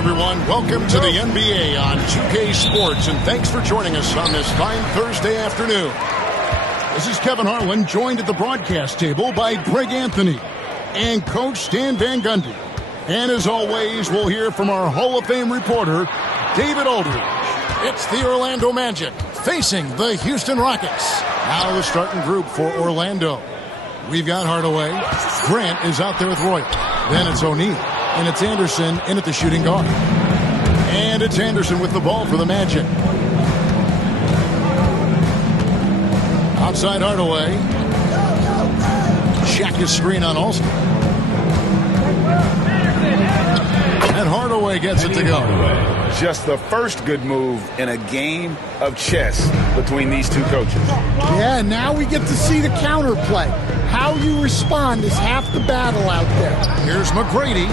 everyone. Welcome to the NBA on 2K Sports, and thanks for joining us on this fine Thursday afternoon. This is Kevin Harlan, joined at the broadcast table by Greg Anthony and Coach Stan Van Gundy. And as always, we'll hear from our Hall of Fame reporter, David Aldridge. It's the Orlando Magic facing the Houston Rockets. Now the starting group for Orlando. We've got Hardaway. Grant is out there with Roy. Then it's O'Neal. And it's Anderson in at the shooting guard. And it's Anderson with the ball for the Magic. Outside Hardaway. Shaq is screen on Alston. And Hardaway gets it to go. Just the first good move in a game of chess between these two coaches. Yeah, now we get to see the counterplay. How you respond is half the battle out there. Here's McGrady.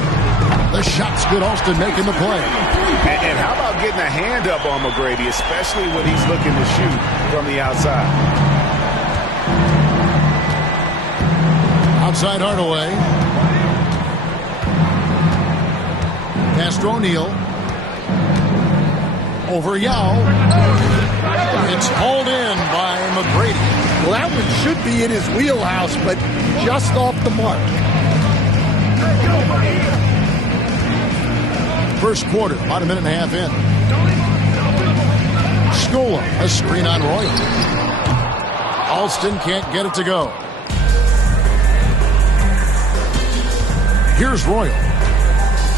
The shot's good. Alston making the play. And how about getting a hand up on McGrady, especially when he's looking to shoot from the outside. Outside Hardaway. Pass to O'Neal. Over Yao. It's hauled in by McGrady. Well, that one should be in his wheelhouse, but just off the mark. First quarter, about a minute and a half in. Scola, a screen on Roy. Alston can't get it to go. Here's Royal.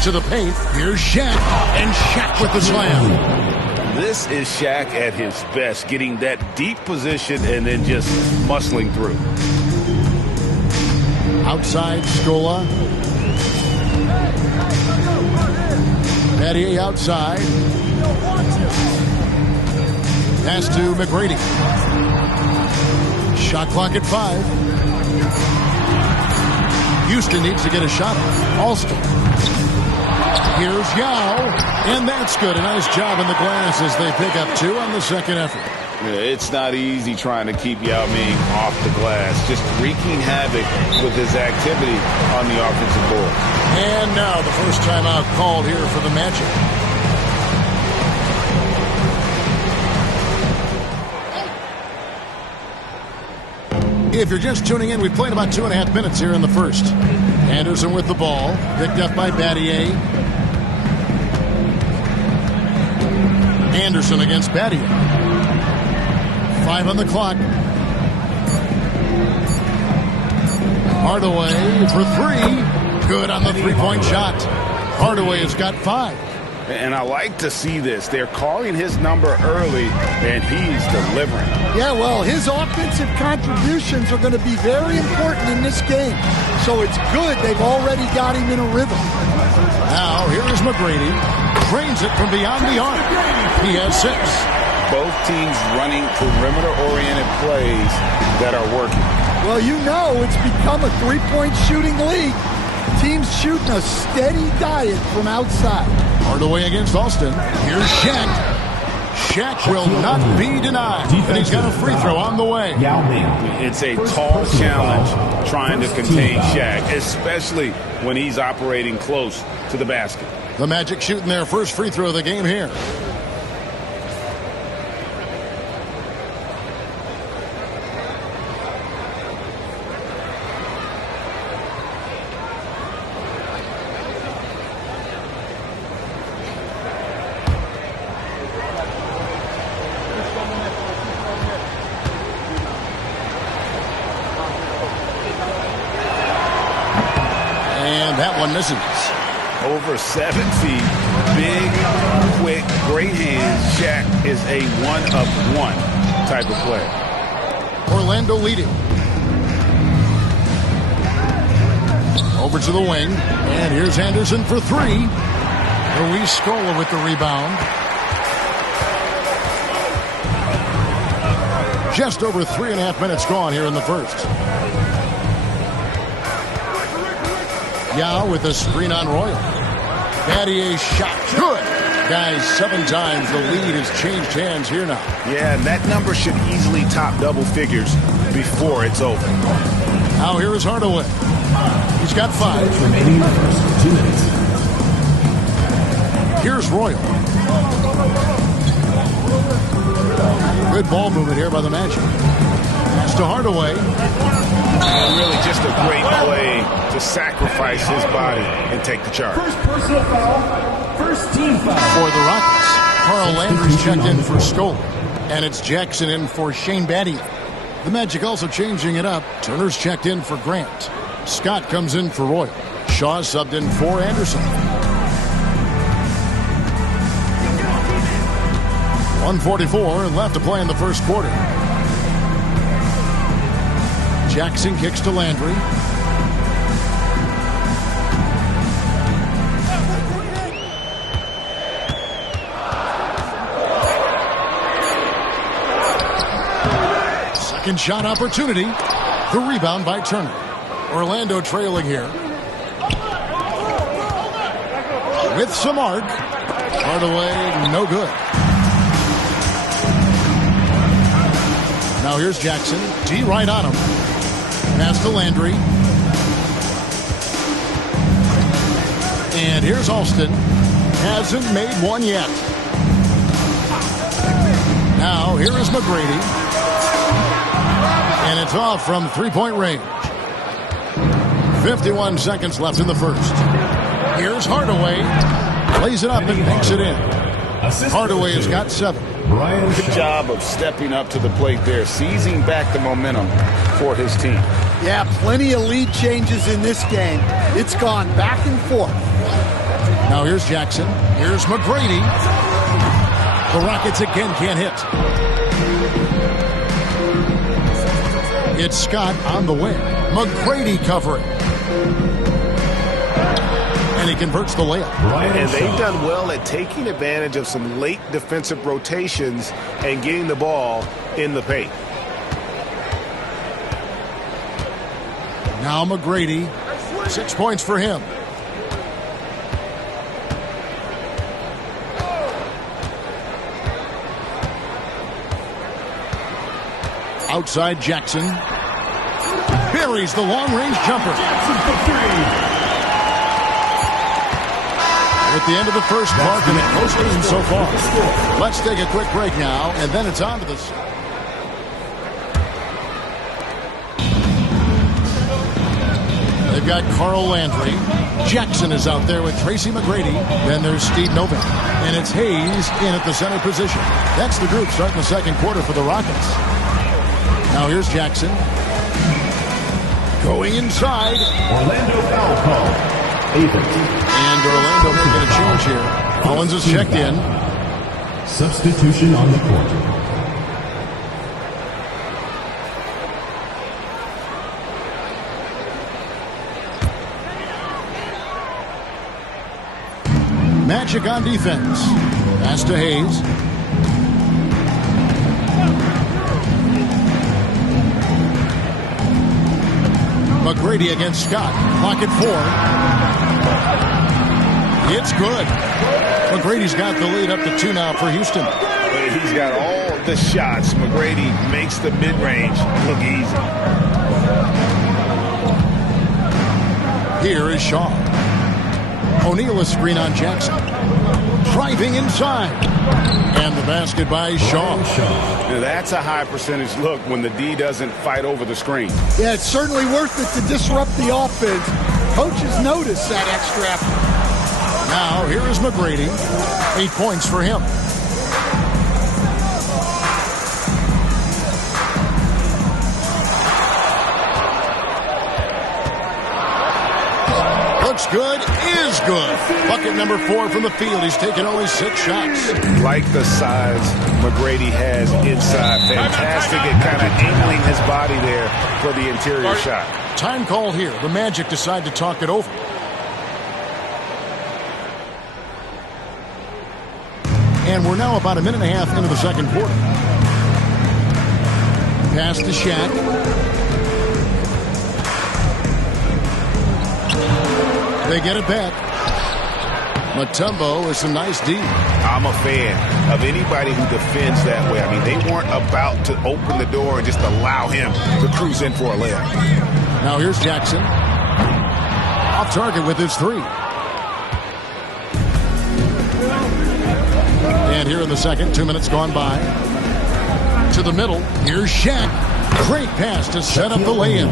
To the paint. Here's Shaq. And Shaq with the slam. This is Shaq at his best, getting that deep position and then just muscling through. Outside, Scola. Battier outside. Pass to McGrady. Shot clock at 5. Houston needs to get a shot. Alston. Here's Yao, and that's good. A nice job in the glass as they pick up 2 on the second effort. Yeah, it's not easy trying to keep Yao Ming off the glass, just wreaking havoc with his activity on the offensive board. And now the first timeout called here for the Magic. If you're just tuning in, we've played about 2.5 minutes here in the first. Anderson with the ball, picked up by Battier. Anderson against Battier. 5 on the clock. Hardaway for 3. Good on the three-point shot. Hardaway has got 5. And I like to see this. They're calling his number early, and he's delivering. Yeah, well, his offensive contributions are going to be very important in this game. So it's good they've already got him in a rhythm. Now, here is McGrady. Drains it from beyond the arc. He has 6. Both teams running perimeter-oriented plays that are working. Well, you know it's become a three-point shooting league. Teams shooting a steady diet from outside. Hardaway against Alston. Here's Shaq. Shaq will not be denied. And he's got a free throw on the way. Yao Ming. It's a tall challenge trying to contain Shaq, especially when he's operating close to the basket. The Magic shooting their first free throw of the game here. And that one misses. Over 7 feet, big, quick, great hands. Shaq is a one-of-one type of player. Orlando leading. Over to the wing. And here's Anderson for 3. Luis Scola with the rebound. Just over 3.5 minutes gone here in the first. Yao with a screen on Royal. Battier shot. Good. Guys, 7 times the lead has changed hands here now. Yeah, and that number should easily top double figures before it's over. Now here is Hardaway. He's got 5. Remaining in the first 2 minutes. Royal. Good ball movement here by the Magic. Pass to Hardaway. And really just a great play to sacrifice his body and take the charge. First personal foul, first team foul. For the Rockets, Carl Landry's checked in for Stoll. And it's Jackson in for Shane Battier. The Magic also changing it up. Turner's checked in for Grant. Scott comes in for Royal. Shaw subbed in for Anderson. 1:44 left to play in the first quarter. Jackson kicks to Landry. Second shot opportunity. The rebound by Turner. Orlando trailing here. With some arc. Hardaway, no good. Now here's Jackson. D right on him. Pass to Landry. And here's Alston. Hasn't made one yet. Now here is McGrady. And it's off from three-point range. 51 seconds left in the first. Here's Hardaway. Plays it up and makes it in. Hardaway has got 7. Good job of stepping up to the plate there, seizing back the momentum for his team. Yeah, plenty of lead changes in this game. It's gone back and forth. Now here's Jackson. Here's McGrady. The Rockets again can't hit. It's Scott on the wing. McGrady covering. And he converts the layup. And they've done well at taking advantage of some late defensive rotations and getting the ball in the paint. Now McGrady. 6 points for him. Outside Jackson. Buries the long-range jumper. At the end of the first part, and it goes in so far. Let's take a quick break now, and then it's on to this. They've got Carl Landry. Jackson is out there with Tracy McGrady. Then there's Steve Novak. And it's Hayes in at the center position. That's the group starting the second quarter for the Rockets. Now here's Jackson. Going inside. Orlando foul call. And Orlando making a change here. Collins is checked in. Substitution on the court. Magic on defense. Pass to Hayes. McGrady against Scott. Clock at 4. It's good. McGrady's got the lead up to 2 now for Houston. He's got all the shots. McGrady makes the mid-range look easy. Here is Shaw. O'Neal is screen on Jackson. Driving inside. And the basket by Shaw. Now that's a high percentage look when the D doesn't fight over the screen. Yeah, it's certainly worth it to disrupt the offense. Coaches notice that extra effort. Now, here is McGrady. 8 points for him. Looks good, is good. Bucket number 4 from the field. He's taken only 6 shots. Like the size McGrady has inside. Fantastic at kind of angling his body there for the interior shot. Time call here. The Magic decide to talk it over. And we're now about a minute and a half into the second quarter. Pass to Shaq. They get it back. Mutombo is a nice D. I'm a fan of anybody who defends that way. I mean, they weren't about to open the door and just allow him to cruise in for a layup. Now here's Jackson. Off target with his 3. here in the second. 2 minutes gone by. To the middle. Here's Shaq. Great pass to set up the lay-in.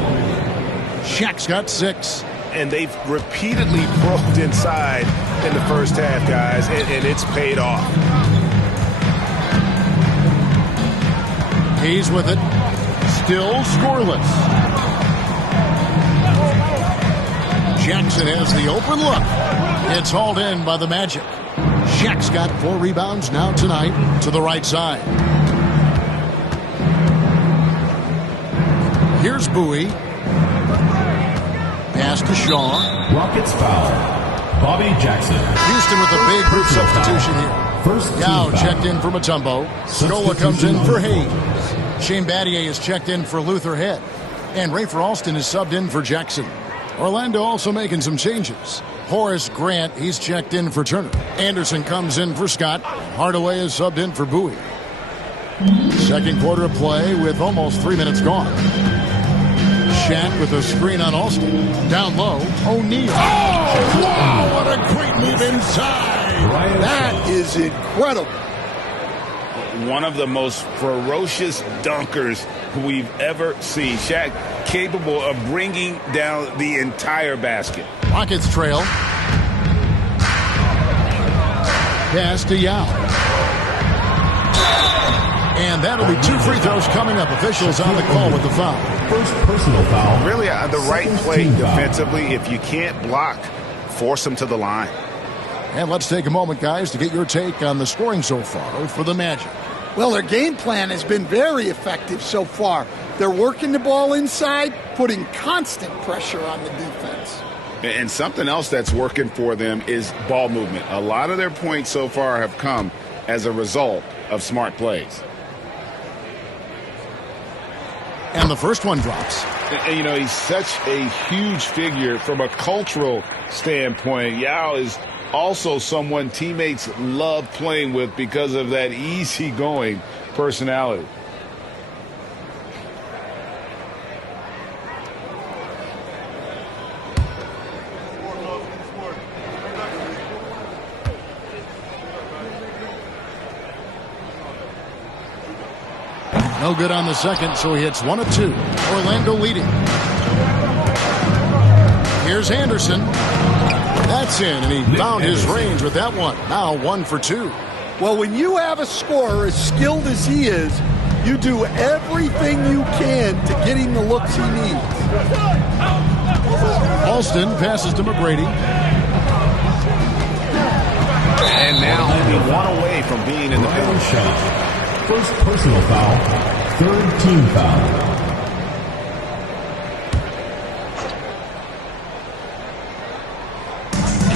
Shaq's got 6. And they've repeatedly probed inside in the first half, guys, and it's paid off. He's with it. Still scoreless. Jackson has the open look. It's hauled in by the Magic. Shaq's got 4 rebounds now tonight to the right side. Here's Bowie. Pass to Shaw. Rockets foul. Bobby Jackson. Houston with a big group substitution here. First Yao team checked foul. in for Mutombo. Scola comes in for Hayes. Shane Battier is checked in for Luther Head. And Rafer Alston is subbed in for Jackson. Orlando also making some changes. Horace Grant, he's checked in for Turner. Anderson comes in for Scott. Hardaway is subbed in for Bowie. Second quarter of play with almost 3 minutes gone. Shaq with a screen on Alston. Down low, O'Neal. Oh, wow, what a great move inside. That is incredible. One of the most ferocious dunkers we've ever seen. Shaq capable of bringing down the entire basket. Rockets trail. Pass to Yao. And that'll be 2 free throws coming up. Officials on the call with the foul. First personal foul. Really, the right Second play team foul. defensively. If you can't block, force them to the line. And let's take a moment, guys, to get your take on the scoring so far for the Magic. Well, their game plan has been very effective so far. They're working the ball inside, putting constant pressure on the defense. And something else that's working for them is ball movement. A lot of their points so far have come as a result of smart plays. And the first one drops. And, you know, he's such a huge figure from a cultural standpoint. Yao is also someone teammates love playing with because of that easygoing personality. No good on the second, so he hits 1 of 2. Orlando leading. Here's Anderson. That's in, and he found his range with that one. Now 1 for 2. Well, when you have a scorer as skilled as he is, you do everything you can to get him the looks he needs. Alston passes to McGrady. And now only 1 away from being in the penalty shot. First personal foul. Third team foul.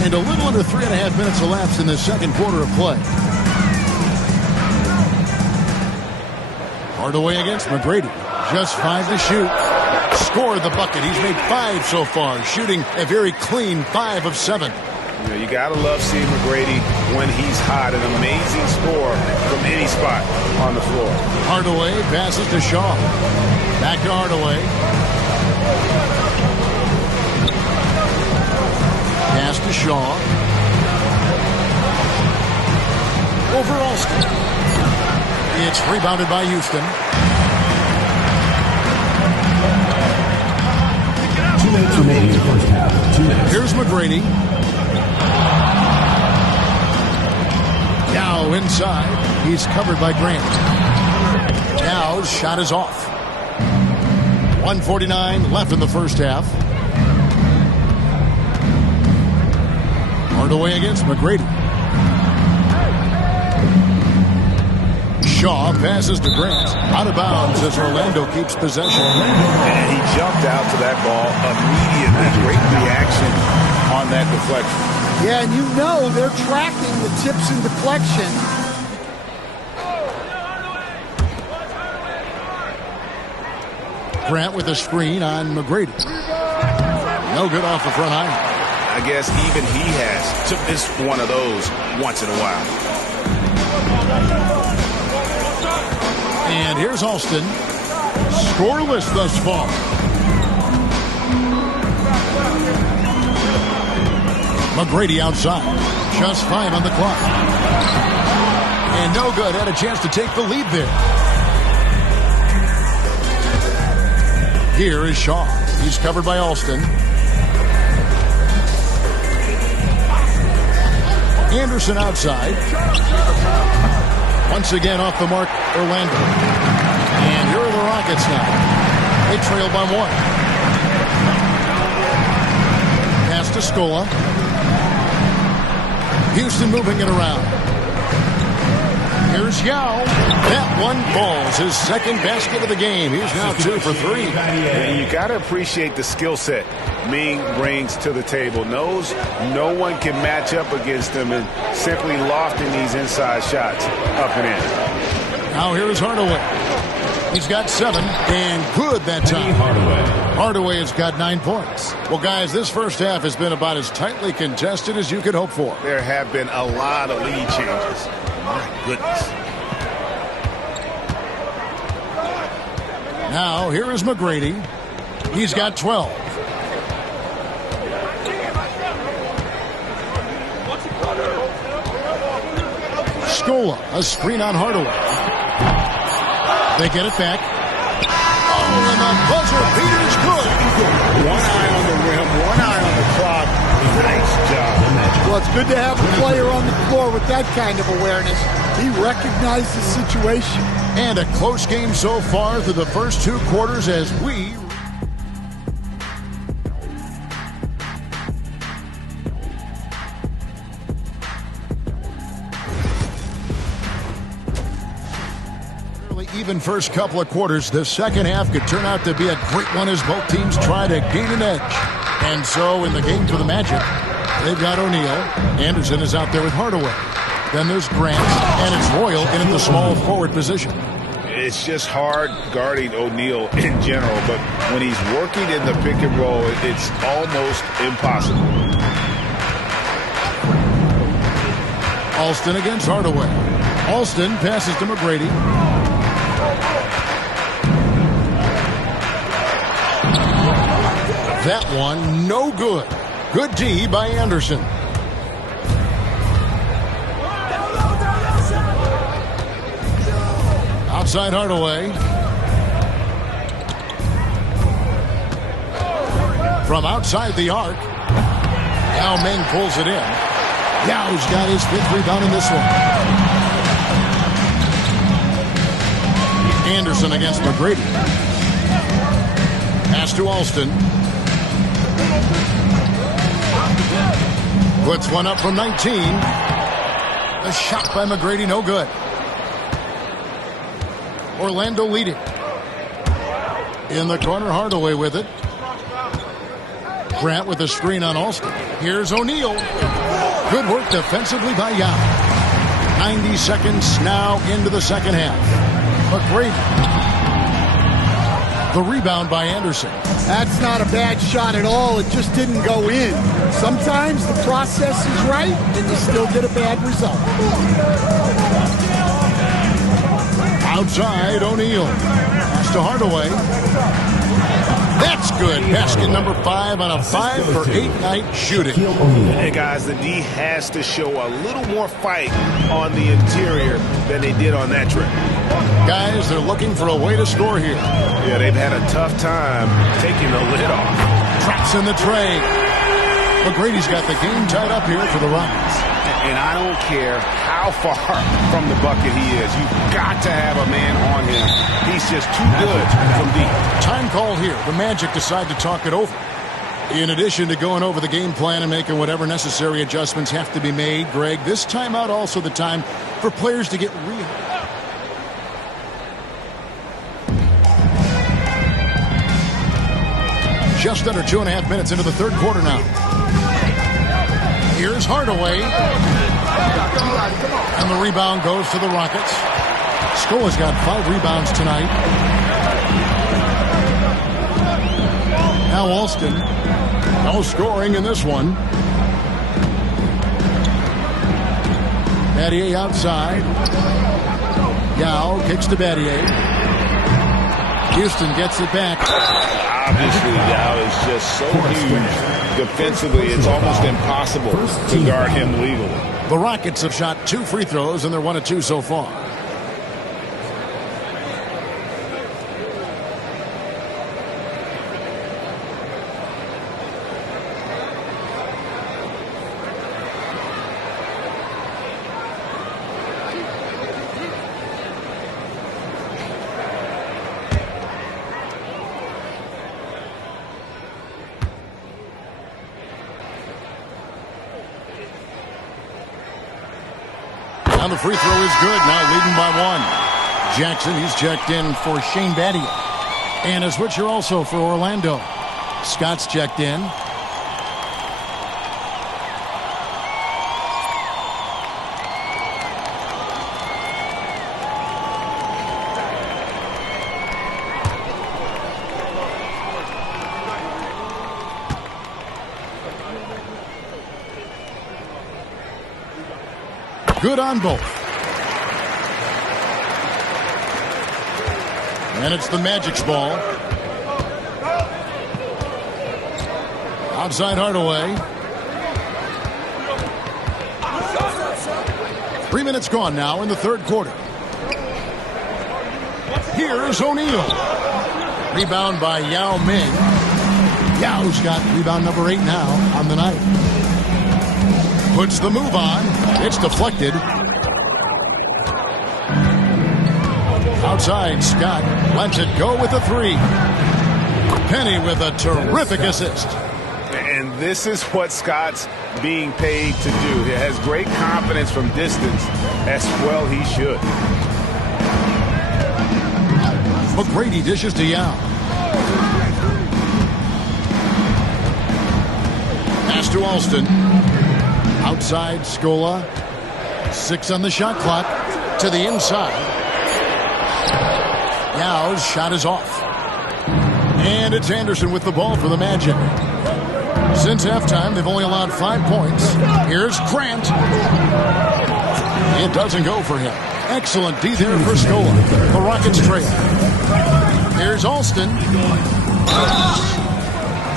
And a little under 3.5 minutes elapsed in the second quarter of play. Hardaway against McGrady. Just 5 to shoot. Scored the bucket. He's made 5 so far, shooting a very clean 5 of 7. You know, you gotta love seeing McGrady when he's hot. An amazing score from any spot on the floor. Hardaway passes to Shaw. Back to Hardaway. Pass to Shaw. Over Alston. It's rebounded by Houston. 2 minutes remaining in the first half. 2 minutes. Here's McGrady. Yao inside. He's covered by Grant. Yao's shot is off. 1:49 left in the first half. Hardaway against McGrady. Shaw passes to Grant. Out of bounds as Orlando keeps possession. And he jumped out to that ball immediately. Great reaction on that deflection. Yeah, and you know they're tracking the tips and deflection. Grant with a screen on McGrady. No good off the front iron. I guess even he has to miss one of those once in a while. And here's Alston. Scoreless thus far. McGrady outside. Just 5 on the clock. And no good. Had a chance to take the lead there. Here is Shaw. He's covered by Alston. Anderson outside. Once again off the mark, Orlando. And here are the Rockets now. They trail by 1. Pass to Scola. Houston moving it around. Here's Yao. That one falls. His second basket of the game. He's now 2 for 3. And you got to appreciate the skill set Ming brings to the table. Knows no one can match up against him and simply lofting these inside shots up and in. Now here is Hardaway. He's got 7 and good that time. Hardaway has got 9 points. Well, guys, this first half has been about as tightly contested as you could hope for. There have been a lot of lead changes. My goodness. Now, here is McGrady. He's got 12. Scola, a screen on Hardaway. They get it back. Oh, and the buzzer beater's good. One eye on the rim, one eye on the clock. Nice job. Well, it's good to have a player on the floor with that kind of awareness. He recognized the situation. And a close game so far through the first 2 quarters as we... Even first couple of quarters, the second half could turn out to be a great one as both teams try to gain an edge. And so in the game for the Magic, they've got O'Neal. Anderson is out there with Hardaway. Then there's Grant, and it's Royal in at the small forward position. It's just hard guarding O'Neal in general, but when he's working in the pick and roll, it's almost impossible. Alston against Hardaway. Alston passes to McGrady. That one, no good. Good D by Anderson. Outside Hardaway. From outside the arc. Yao Ming pulls it in. Yao's got his 5th rebound in this one. Anderson against McGrady. Pass to Alston. Puts one up from 19. A shot by McGrady, no good. Orlando leading. In the corner, Hardaway with it. Grant with a screen on Alston. Here's O'Neal. Good work defensively by Yao. 90 seconds now into the second half. McGrady. The rebound by Anderson. That's not a bad shot at all. It just didn't go in. Sometimes the process is right, and you still get a bad result. Outside, O'Neal. Pass to Hardaway. That's good. Basket number 5 on a 5-for-8 night shooting. Hey, guys, the D has to show a little more fight on the interior than they did on that trip. Guys, they're looking for a way to score here. Yeah, they've had a tough time taking the lid off. Traps in the tray. McGrady's got the game tied up here for the Rockets. And I don't care how far from the bucket he is. You've got to have a man on him. He's just too good from deep. Time called here. The Magic decide to talk it over. In addition to going over the game plan and making whatever necessary adjustments have to be made, Greg, this timeout also the time for players to get real. Just under 2.5 minutes into the third quarter now. Here's Hardaway. And the rebound goes to the Rockets. Scola's got 5 rebounds tonight. Now Alston. No scoring in this one. Battier outside. Yao kicks to Battier. Houston gets it back. Obviously, Yao is just so huge defensively, it's almost impossible to guard him legally. The Rockets have shot 2 free throws, and they're 1 of 2 so far. And the free throw is good, now leading by 1. Jackson, he's checked in for Shane Battier. And a switcher also for Orlando. Scott's checked in. Good on both. And it's the Magic's ball. Outside Hardaway. 3 minutes gone now in the third quarter. Here's O'Neal. Rebound by Yao Ming. Yao's got rebound number 8 now on the night. Puts the move on. It's deflected. Outside, Scott lets it go with a 3. Penny with a terrific assist. And this is what Scott's being paid to do. He has great confidence from distance, as well he should. McGrady dishes to Yao. Pass to Alston. Outside, Scola. 6 on the shot clock. To the inside. Yao's shot is off. And it's Anderson with the ball for the Magic. Since halftime, they've only allowed 5 points. Here's Grant. It doesn't go for him. Excellent D there for Scola. The Rockets trail. Here's Alston.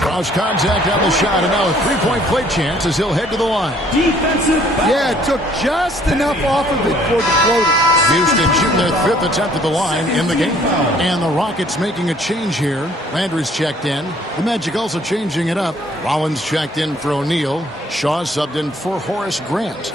Draws contact on the shot, and now a 3-point play chance as he'll head to the line. Defensive foul. Yeah, it took just enough off of it for the floater. Houston shooting their 5th attempt at the line in the game. And the Rockets making a change here. Landry's checked in. The Magic also changing it up. Rollins checked in for O'Neal. Shaw subbed in for Horace Grant.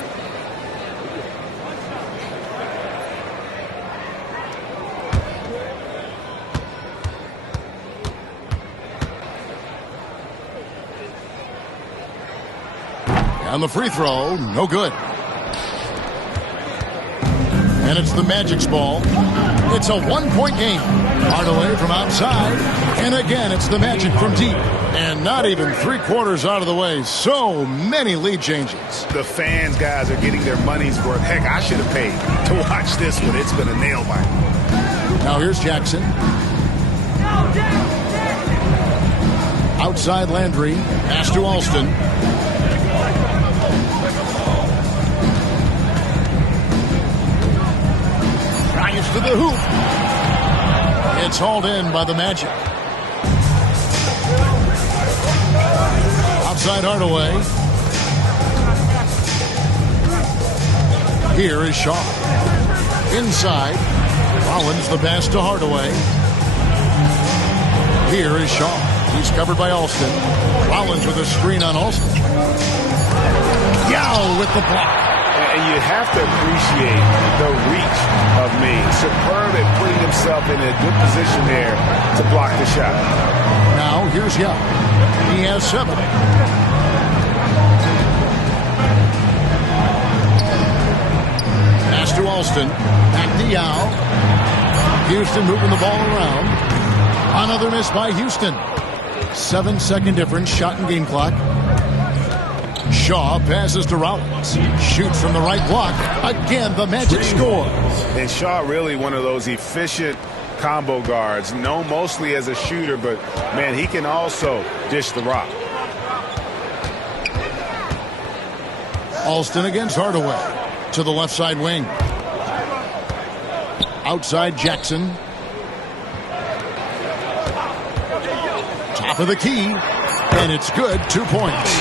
And the free throw, no good. And it's the Magic's ball. It's a 1-point game. Hardaway from outside. And again, it's the Magic from deep. And not even 3/4 out of the way. So many lead changes. The fans, guys, are getting their money's worth. Heck, I should have paid to watch this one. It's been a nail biter. Now here's Jackson. Outside Landry. Pass to Alston. To the hoop. It's hauled in by the Magic. Outside Hardaway. Here is Shaw. Inside. Rollins the pass to Hardaway. Here is Shaw. He's covered by Alston. Rollins with a screen on Alston. Yao with the block. And you have to appreciate the reach of Ming. Superb at putting himself in a good position there to block the shot. Now, here's Yao. He has 7. Pass to Alston. Back to Yao. Houston moving the ball around. Another miss by Houston. 7-second difference, shot and game clock. Shaw passes to Rollins. Shoots from the right block. Again, the Magic score. And Shaw really one of those efficient combo guards. Known mostly as a shooter, but, man, he can also dish the rock. Alston against Hardaway. To the left side wing. Outside Jackson. Top of the key. And it's good. 2 points.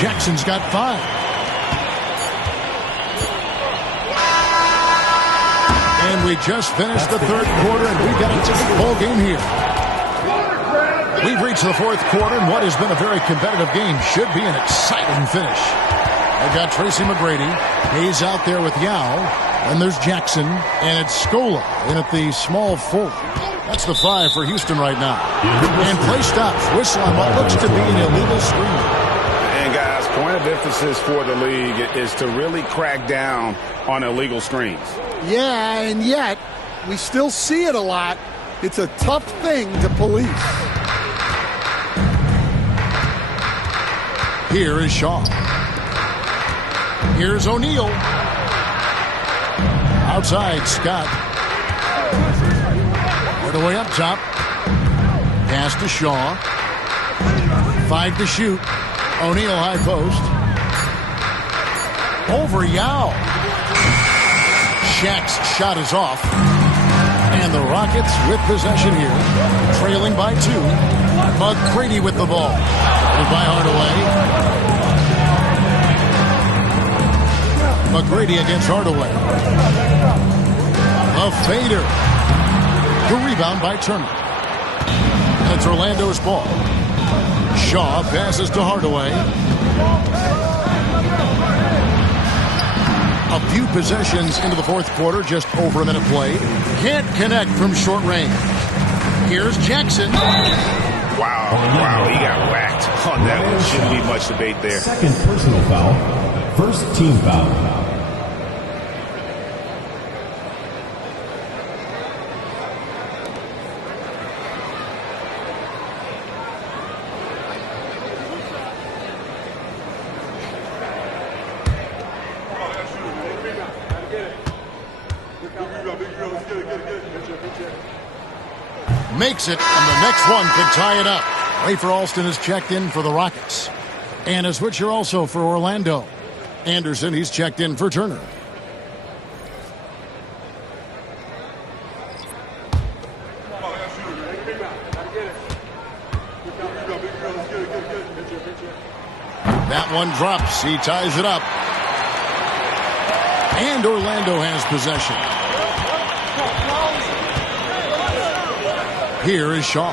Jackson's got 5. We just finished the third quarter, and we've got a tight ball game here. We've reached the fourth quarter, and what has been a very competitive game should be an exciting finish. They've got Tracy McGrady. He's out there with Yao. And there's Jackson, and it's Scola in at the small forward. That's the 5 for Houston right now. And play stops. Whistle on what looks to be an illegal screen. And guys, point of emphasis for the league is to really crack down on illegal screens. Yeah, and yet we still see it a lot. It's a tough thing to police. Here is Shaw. Here's O'Neal. Outside, Scott. Right away up top. Pass to Shaw. 5 to shoot. O'Neal high post. Over Yao. Shaq's shot is off. And the Rockets with possession here. Trailing by 2. McGrady with the ball. By Hardaway. McGrady against Hardaway. A fader. The rebound by Turner. And it's Orlando's ball. Shaw passes to Hardaway. A few possessions into the fourth quarter, just over a minute played. Can't connect from short range. Here's Jackson. Wow, he got whacked on that one. Shouldn't be much debate there. Second personal foul. First team foul. Makes it, and the next one could tie it up. Rafer Alston is checked in for the Rockets. And a switcher also for Orlando. Anderson, he's checked in for Turner. That one drops. He ties it up. And Orlando has possession. Here is Shaw.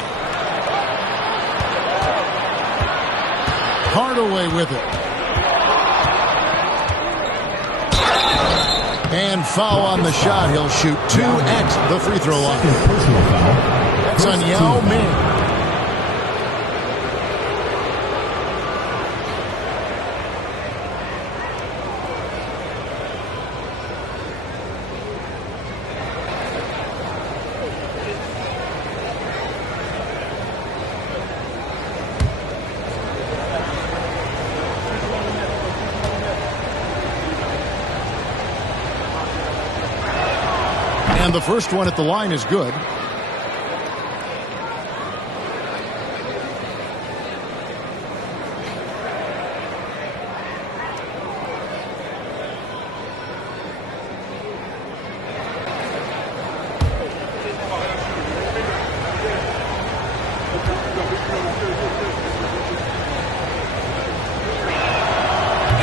Hardaway with it. And foul on the shot. He'll shoot 2 at the free throw line. That's on Yao Ming. And the first one at the line is good.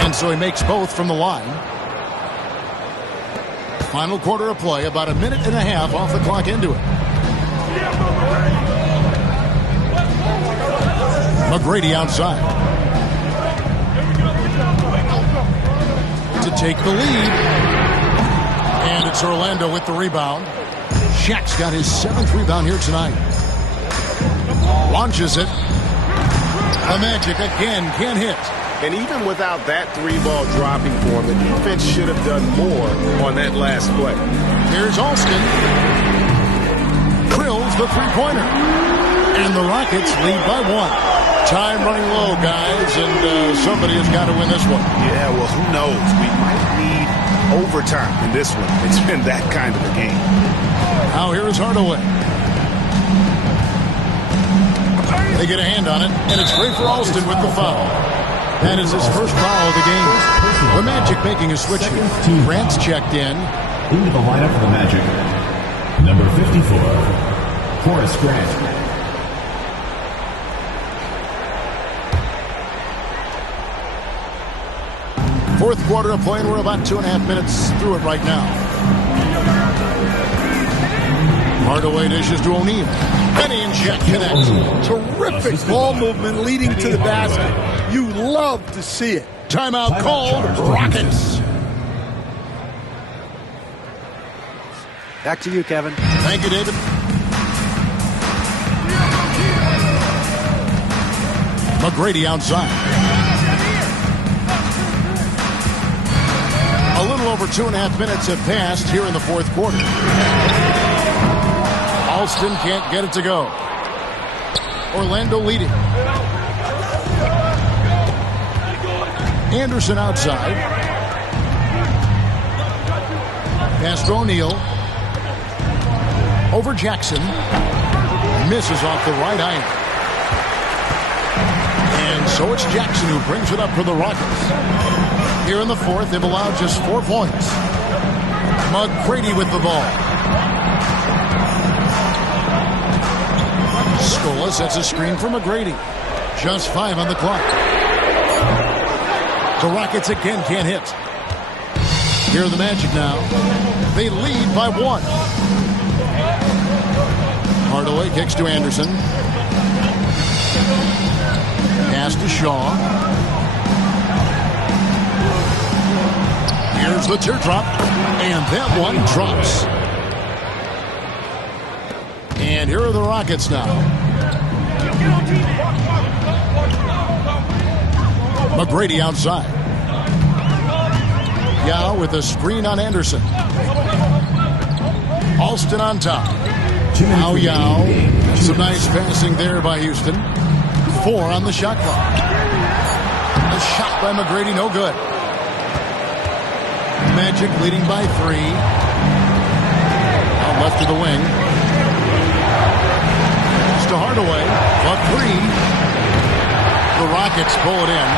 And so he makes both from the line. Final quarter of play, about a minute and a half off the clock into it. McGrady outside. To take the lead. And it's Orlando with the rebound. Shaq's got his 7th rebound here tonight. Launches it. The Magic again can't hit. And even without that 3-ball dropping for him, the defense should have done more on that last play. Here's Alston. Drills the three-pointer. And the Rockets lead by 1. Time running low, guys, and somebody has got to win this one. Yeah, well, who knows? We might need overtime in this one. It's been that kind of a game. Now here is Hardaway. They get a hand on it, and it's Rafer Alston with the foul. That is his first foul of the game. The Magic making a switch here. Grant's checked in. Into the lineup for the Magic. Number 54, Horace Grant. Fourth quarter of play, and we're about 2.5 minutes through it right now. Hardaway dishes to O'Neal. Penny and Jack connect. Terrific ball movement leading to the basket. You love to see it. Timeout called. Rockets. Back to you, Kevin. Thank you, David. McGrady outside. A little over 2.5 minutes have passed here in the fourth quarter. Alston can't get it to go. Orlando leading. Anderson outside. Pass to O'Neal. Over Jackson. Misses off the right iron. And so it's Jackson who brings it up for the Rockets. Here in the fourth, they've allowed just 4 points. McGrady with the ball. Scola sets a screen for McGrady. Just 5 on the clock. The Rockets again can't hit. Here are the Magic now. They lead by 1. Hardaway kicks to Anderson. Pass to Shaw. Here's the teardrop. And that one drops. And here are the Rockets now. McGrady outside. Yao with a screen on Anderson. Alston on top. Now Yao. Some nice passing there by Houston. 4 on the shot clock. A shot by McGrady, no good. Magic leading by 3. Out left to the wing. It's to Hardaway. Up 3. The Rockets pull it in.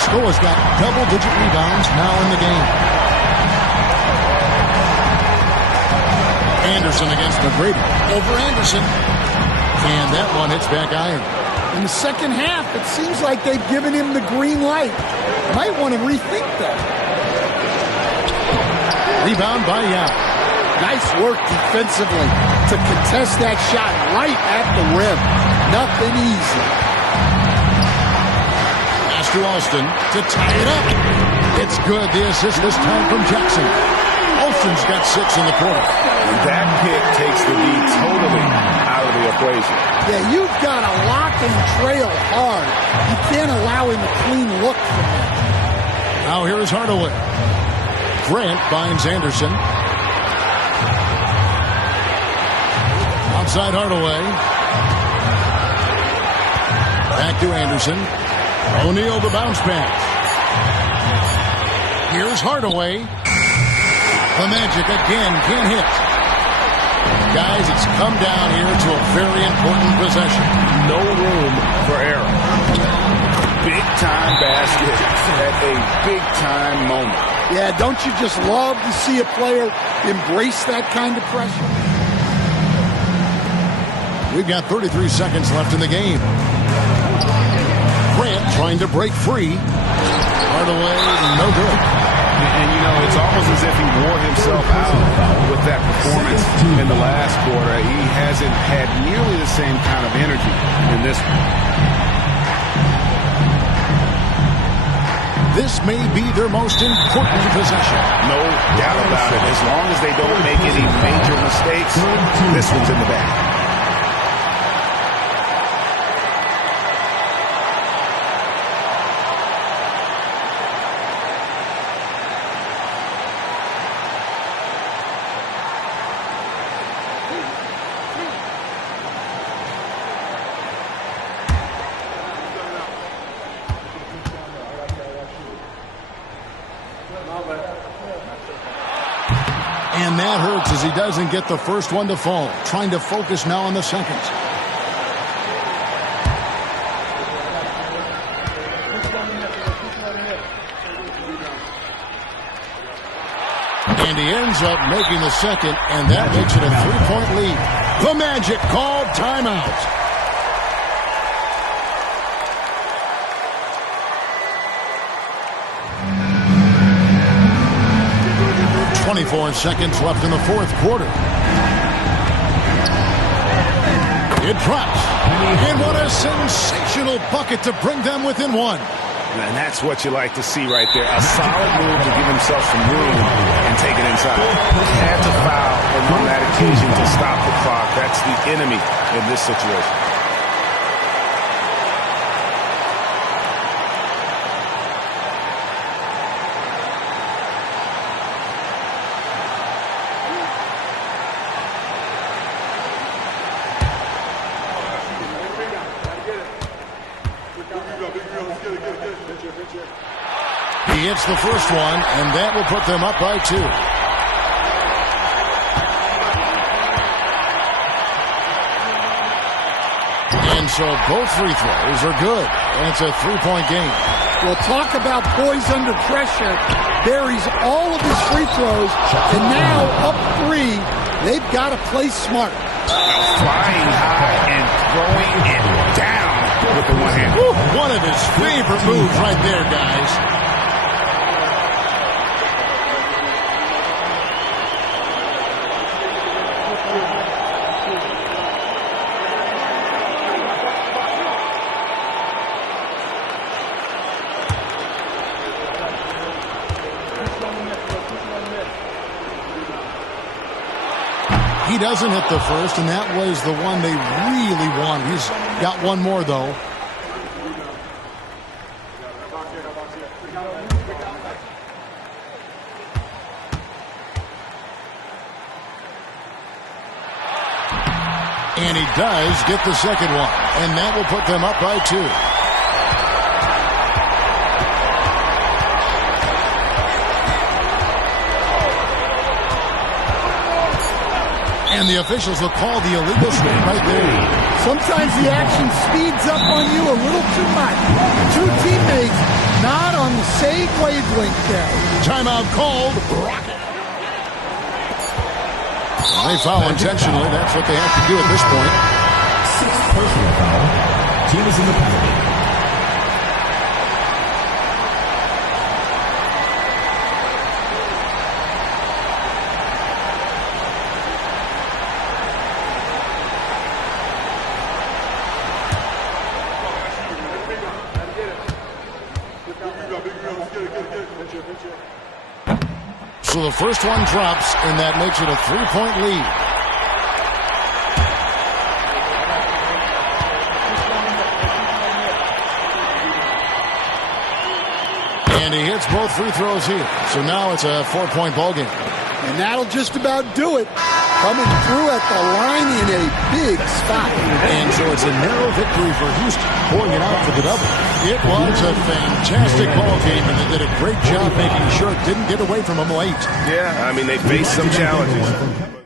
Scola's got double-digit rebounds now in the game. Anderson against McGrady. Over Anderson. And that one hits back iron. In the second half, it seems like they've given him the green light. Might want to rethink that. Rebound by Yao. Nice work defensively to contest that shot right at the rim. Nothing easy. Pass to Alston to tie it up. It's good. The assist this time from Jackson. Alston's got 6 in the quarter. And that pick takes the lead totally out of the equation. Yeah, you've got to lock and trail hard. You can't allow him a clean look from that. Now here is Hardaway. Grant binds Anderson. Outside Hardaway. Back to Anderson. O'Neal the bounce pass. Here's Hardaway. The Magic again can't hit. Guys, it's come down here to a very important possession. No room for error. Big-time basket at a big-time moment. Yeah, don't you just love to see a player embrace that kind of pressure? We've got 33 seconds left in the game. Grant trying to break free. Hardaway, no good. And, you know, it's almost as if he wore himself out with that performance in the last quarter. He hasn't had nearly the same kind of energy in this one. This may be their most important possession. No doubt about it. As long as they don't make any major mistakes, this one's in the bag. And that hurts as he doesn't get the first one to fall. Trying to focus now on the second. And he ends up making the second, and that makes it a 3-point lead. The Magic called timeout. 24 seconds left in the fourth quarter. It drops. And what a sensational bucket to bring them within one. And that's what you like to see right there. A solid move to give himself some room and take it inside. Had to foul and on that occasion to stop the clock. That's the enemy in this situation. He hits the first one, and that will put them up by 2. And so both free throws are good, and it's a 3-point game. Well, talk about poise under pressure. Buries all of his free throws, and now up 3. They've got to play smart. Flying high and throwing it down with the one hand. One of his favorite moves right there, guys. He doesn't hit the first, and that was the one they really won. He's got one more, though. And he does get the second one, and that will put them up by 2. And the officials will call the illegal stand right there. Sometimes the action speeds up on you a little too much. 2 teammates not on the same wavelength there. Timeout called. They foul intentionally. That's what they have to do at this point. 6th personal foul. Team is in the penalty. So the first one drops, and that makes it a 3-point lead. And he hits both free throws here. So now it's a 4-point ball game. And that'll just about do it. Coming through at the line in a big spot. And so it's a narrow victory for Houston, pulling it out for the double. It was a fantastic ball game, and they did a great job making sure it didn't get away from them late. Yeah, I mean, they faced some challenges.